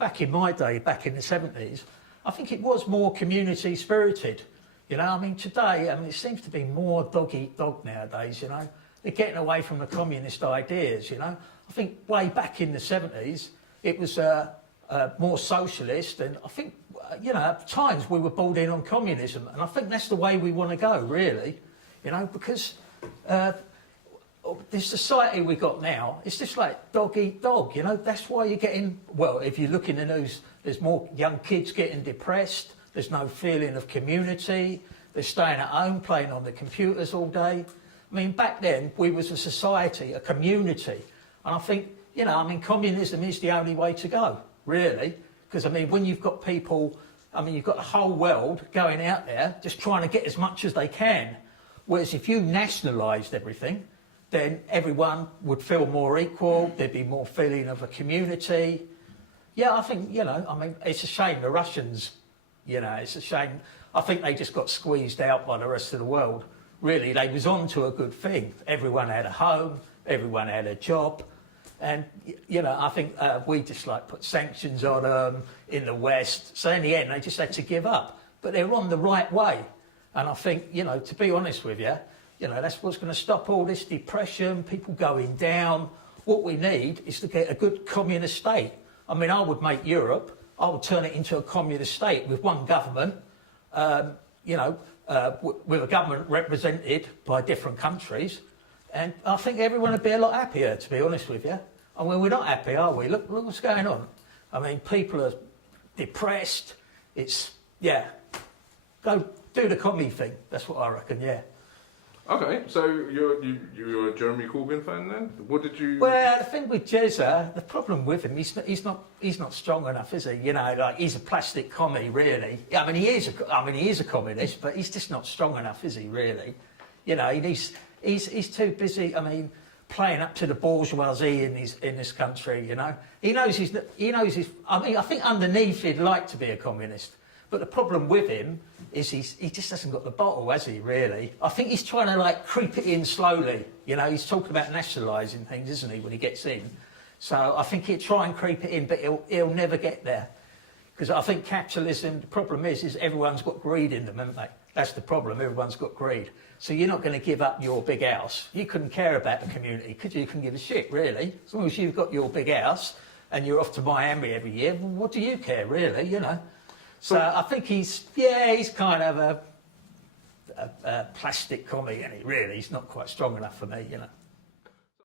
back in my day, back in the 70s, I think it was more community spirited. You know, I mean, today, I mean, it seems to be more dog eat dog nowadays, you know. They're getting away from the communist ideas, you know. I think way back in the 70s, it was more socialist, and I think, you know, at times we were bought in on communism, and I think that's the way we want to go, really, you know, because this society we got now, it's just like dog eat dog, you know. That's why you're getting, well, if you look in the news, there's more young kids getting depressed, there's no feeling of community, they're staying at home playing on the computers all day. I mean, back then, we was a society, a community, and I think, you know, I mean, communism is the only way to go, really, because, I mean, when you've got people, I mean, you've got the whole world going out there just trying to get as much as they can, whereas if you nationalised everything, then everyone would feel more equal, there'd be more feeling of a community. Yeah, I think, you know, I mean, it's a shame the Russians, you know, it's a shame. I think they just got squeezed out by the rest of the world. Really, they was on to a good thing. Everyone had a home, everyone had a job. And, you know, I think we just like put sanctions on them in the West. So in the end, they just had to give up. But they're on the right way. And I think, you know, to be honest with you, you know, that's what's going to stop all this depression, people going down. What we need is to get a good communist state. I mean, I would make Europe, I would turn it into a communist state with one government, you know, with a government represented by different countries. And I think everyone would be a lot happier, to be honest with you. And when we're not happy, are we? Look what's going on. I mean, people are depressed. It's, yeah, go do the commie thing. That's what I reckon, yeah. Okay, so you're a Jeremy Corbyn fan then? What did you? Well, the thing with Jezza, the problem with him, he's not strong enough, is he? You know, like he's a plastic commie, really. I mean, he is a communist, but he's just not strong enough, is he? Really? You know, he's too busy. I mean, playing up to the bourgeoisie in this country. You know, he knows he's. I mean, I think underneath he'd like to be a communist, but the problem with him is he just hasn't got the bottle, has he, really? I think he's trying to, like, creep it in slowly. You know, he's talking about nationalising things, isn't he, when he gets in? So I think he'll try and creep it in, but he'll never get there. Because I think capitalism, the problem is everyone's got greed in them, haven't they? That's the problem, everyone's got greed. So you're not going to give up your big house. You couldn't care about the community, because you couldn't give a shit, really. As long as you've got your big house and you're off to Miami every year, well, what do you care, really, you know? So I think he's kind of a plastic commie, and really, he's not quite strong enough for me, you know.